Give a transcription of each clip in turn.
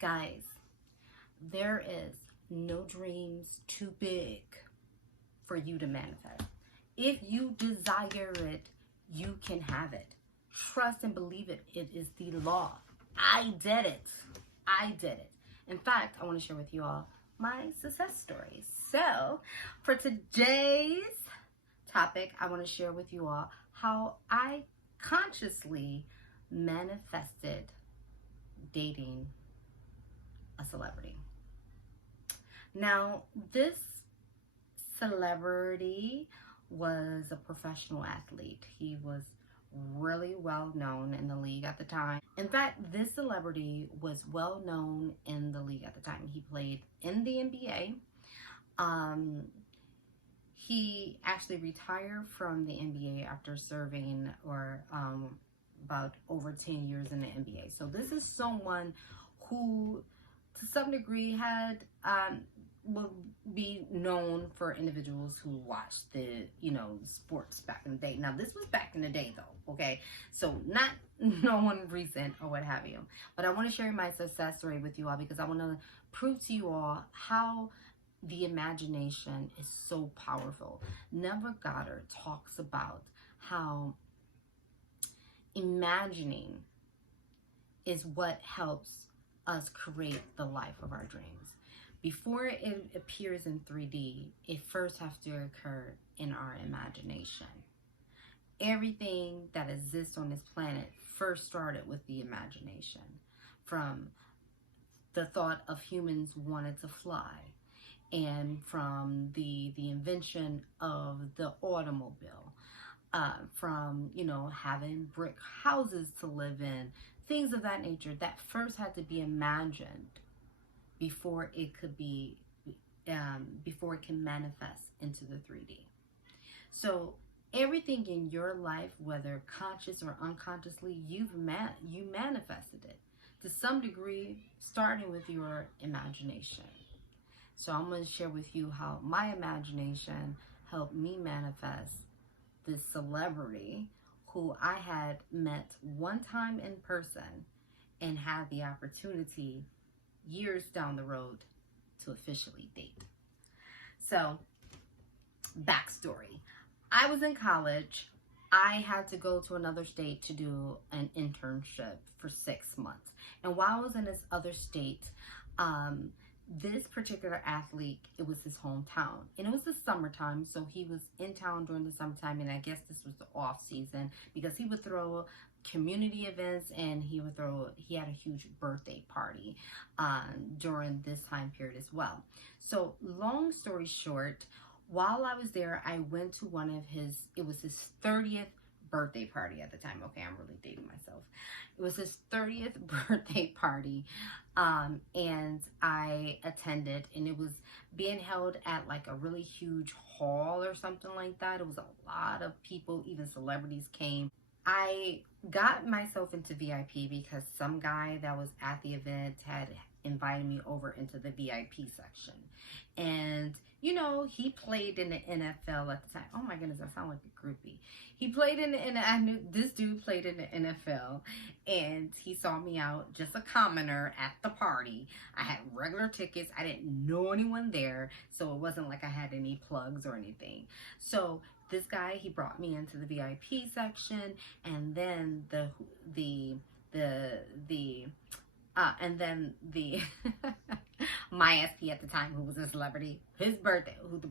Guys, there is no dreams too big for you to manifest. If you desire it, you can have it. Trust and believe it. It is the law. I did it. I did it. In fact, I want to share with you all my success stories. So, for today's topic, I want to share with you all how I consciously manifested dating a celebrity. Now, this celebrity was a professional athlete. He was really well known in the league at the time. In fact, this celebrity was well known in the league at the time. He played in the NBA. He actually retired from the NBA after serving about over 10 years in the NBA. So this is someone who, to some degree, will be known for individuals who watched the sports back in the day. Now, this was back in the day, though, okay? So not no one recent or what have you. But I want to share my success story with you all because I want to prove to you all how the imagination is so powerful. Neville Goddard talks about how imagining is what helps us create the life of our dreams. Before it appears in 3D, it first has to occur in our imagination. Everything that exists on this planet first started with the imagination, from the thought of humans wanted to fly, and from the invention of the automobile, from having brick houses to live in, things of that nature that first had to be imagined before it can manifest into the 3D. So everything in your life, whether conscious or unconsciously, you manifested it to some degree, starting with your imagination. So I'm going to share with you how my imagination helped me manifest this celebrity who I had met one time in person and had the opportunity years down the road to officially date. So, backstory. I was in college. I had to go to another state to do an internship for 6 months. And while I was in this other state, this particular athlete, it was his hometown. And it was the summertime, so he was in town during the summertime, and I guess this was the off season because he would throw community events and he had a huge birthday party during this time period as well. So long story short, while I was there, I went to it was his 30th birthday party at the time. Okay, I'm really dating myself. It was his 30th birthday party, and I attended, and it was being held at like a really huge hall or something like that. It was a lot of people, even celebrities came. I got myself into VIP because some guy that was at the event had invited me over into the VIP section. And, he played in the NFL at the time. Oh my goodness, I sound like a groupie. He played I knew this dude played in the NFL, and he saw me out, just a commoner at the party. I had regular tickets. I didn't know anyone there, so it wasn't like I had any plugs or anything. So this guy, he brought me into the VIP section, and then my SP at the time, who was a celebrity, the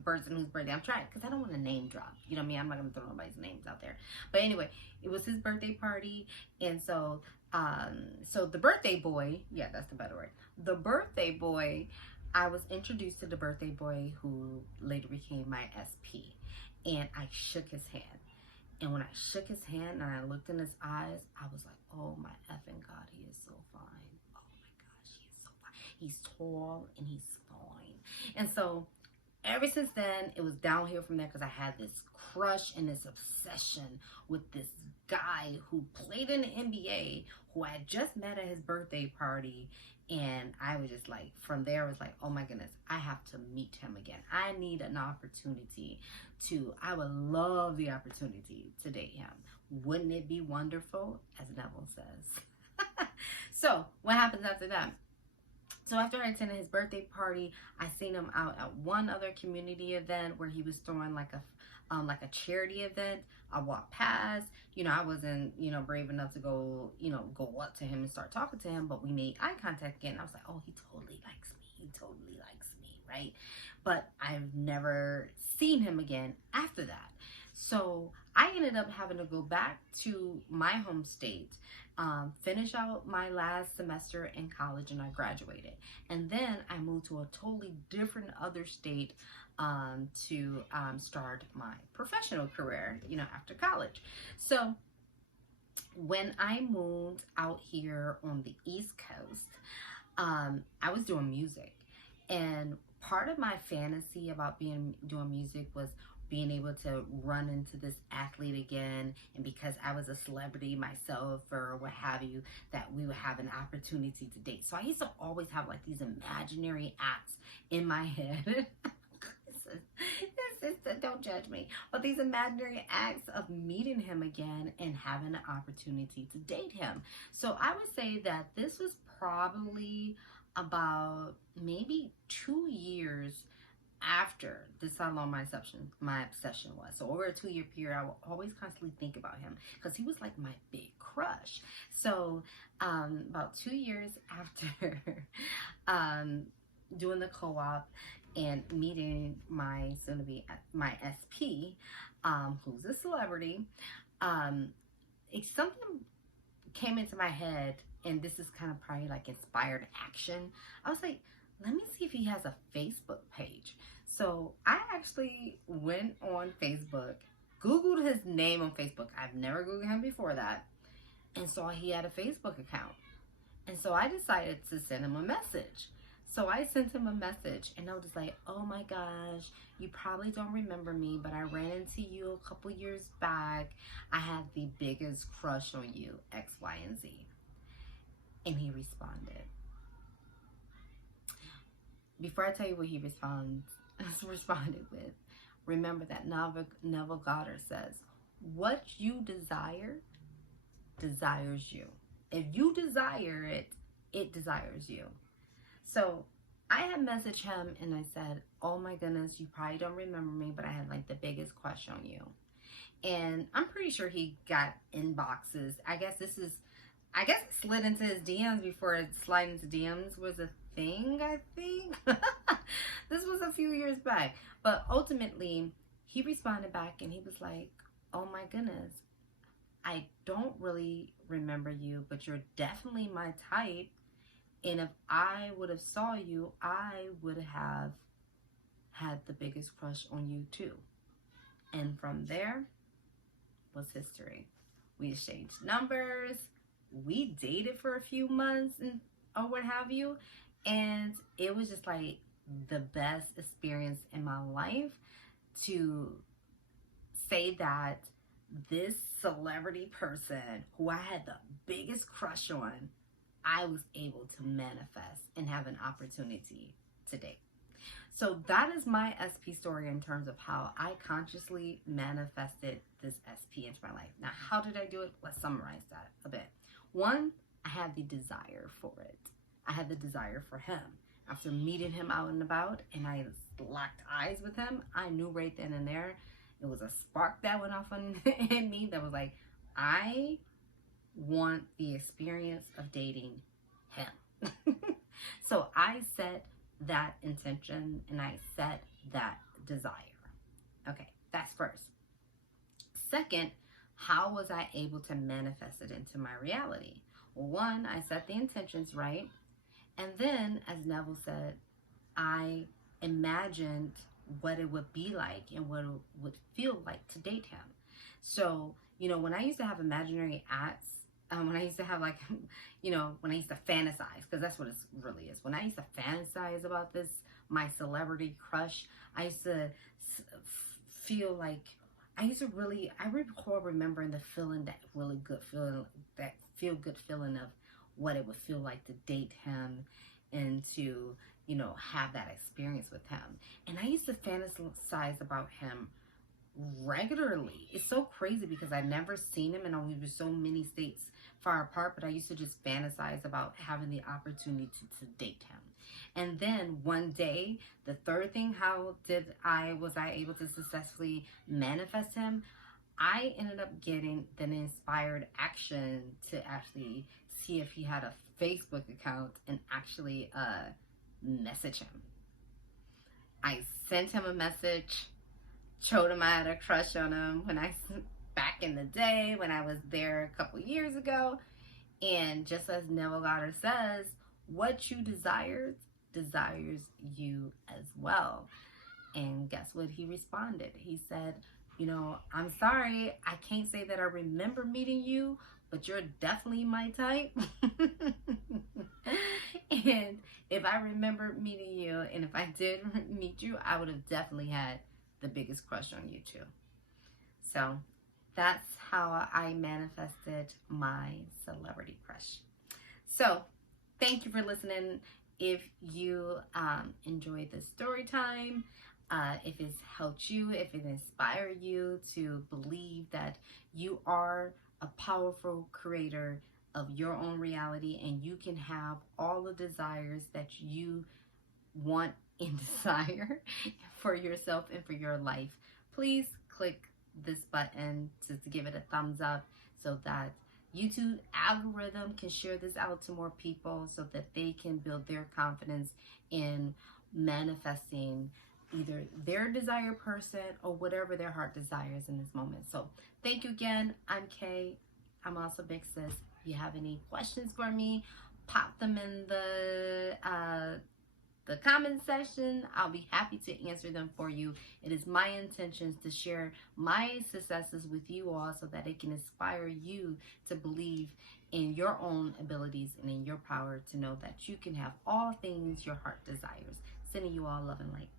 person whose birthday I'm trying, because I don't want to name drop, you know what I mean? I'm not going to throw nobody's names out there. But anyway, it was his birthday party, and so the birthday boy, yeah, that's the better word. The birthday boy, I was introduced to the birthday boy who later became my SP, and I shook his hand. And when I shook his hand and I looked in his eyes, I was like, oh my effing God, he is so fine. Oh my gosh, he is so fine. He's tall and he's fine. And so ever since then, it was downhill from there because I had this crush and this obsession with this guy who played in the NBA, who I had just met at his birthday party. And I was just like, from there, I was like, oh my goodness, I have to meet him again. I need an opportunity I would love the opportunity to date him. Wouldn't it be wonderful? As Neville says. So what happens after that? So after I attended his birthday party, I seen him out at one other community event where he was throwing like a charity event. I walked past, I wasn't, brave enough to go, go up to him and start talking to him, but we made eye contact again. I was like, oh, he totally likes me. He totally likes me, right? But I've never seen him again after that. So I ended up having to go back to my home state, finish out my last semester in college, and I graduated. And then I moved to a totally different other state to start my professional career, after college. So when I moved out here on the East Coast, I was doing music. And part of my fantasy about doing music was being able to run into this athlete again, and because I was a celebrity myself or what have you, that we would have an opportunity to date. So I used to always have like these imaginary acts in my head. Don't judge me, but these imaginary acts of meeting him again and having an opportunity to date him. So I would say that this was probably about maybe 2 years after this, how long my obsession was. So over a 2-year period, I would always constantly think about him because he was like my big crush. So about 2 years after doing the co-op and meeting my soon-to-be my SP, who's a celebrity, something came into my head, and this is kind of probably like inspired action. I was like, let me see if he has a Facebook page. So I actually went on Facebook, Googled his name on Facebook. I've never Googled him before that, and saw he had a Facebook account. And so I decided to send him a message. So I sent him a message, and I was like, oh my gosh, you probably don't remember me, but I ran into you a couple years back. I had the biggest crush on you, X, Y, and Z. And he responded. Before I tell you what he responded with, remember that Neville Goddard says, what you desire desires you. If you desire it, it desires you. So I had messaged him and I said, oh my goodness, you probably don't remember me, but I had like the biggest crush on you. And I'm pretty sure he got inboxes. I guess it slid into his DMs before sliding into DMs was a thing, I think. This was a few years back. But ultimately, he responded back and he was like, oh my goodness, I don't really remember you, but you're definitely my type. And if I would have saw you, I would have had the biggest crush on you too. And from there was history. We exchanged numbers. We dated for a few months or what have you. And it was just like the best experience in my life to say that this celebrity person who I had the biggest crush on, I was able to manifest and have an opportunity to date. So that is my SP story in terms of how I consciously manifested this SP into my life. Now, how did I do it? Let's summarize that a bit. One, I had the desire for it. I had the desire for him. After meeting him out and about and I locked eyes with him, I knew right then and there, it was a spark that went off in me that was like, I want the experience of dating him. So I set that intention and I set that desire. Okay, that's first. Second, how was I able to manifest it into my reality? Well, one, I set the intentions right. And then, as Neville said, I imagined what it would be like and what it would feel like to date him. So, when I used to have imaginary acts, when I used to have when I used to fantasize, because that's what it really is. When I used to fantasize about this, my celebrity crush, I used to feel like, I recall remembering the feeling, that really good feeling, that feel-good feeling of what it would feel like to date him and to, have that experience with him. And I used to fantasize about him regularly. It's so crazy because I'd never seen him and we were so many states far apart, but I used to just fantasize about having the opportunity to date him. And then one day, the third thing, was I able to successfully manifest him? I ended up getting the inspired action to actually see if he had a Facebook account and actually message him. I sent him a message, showed him I had a crush on him back in the day when I was there a couple years ago. And just as Neville Goddard says, what you desires you as well. And guess what he responded? He said, I'm sorry, I can't say that I remember meeting you, but you're definitely my type. And if I remember meeting you, and if I did meet you, I would have definitely had the biggest crush on you too. So that's how I manifested my celebrity crush. So thank you for listening. If you enjoyed this story time, if it's helped you, if it inspired you to believe that you are a powerful creator of your own reality and you can have all the desires that you want and desire for yourself and for your life, please click this button to give it a thumbs up so that YouTube algorithm can share this out to more people so that they can build their confidence in manifesting either their desired person or whatever their heart desires in this moment. So thank you again. I'm Kay. I'm also Big Sis. If you have any questions for me, pop them in the comment section. I'll be happy to answer them for you. It is my intentions to share my successes with you all so that it can inspire you to believe in your own abilities and in your power to know that you can have all things your heart desires. Sending you all love and light.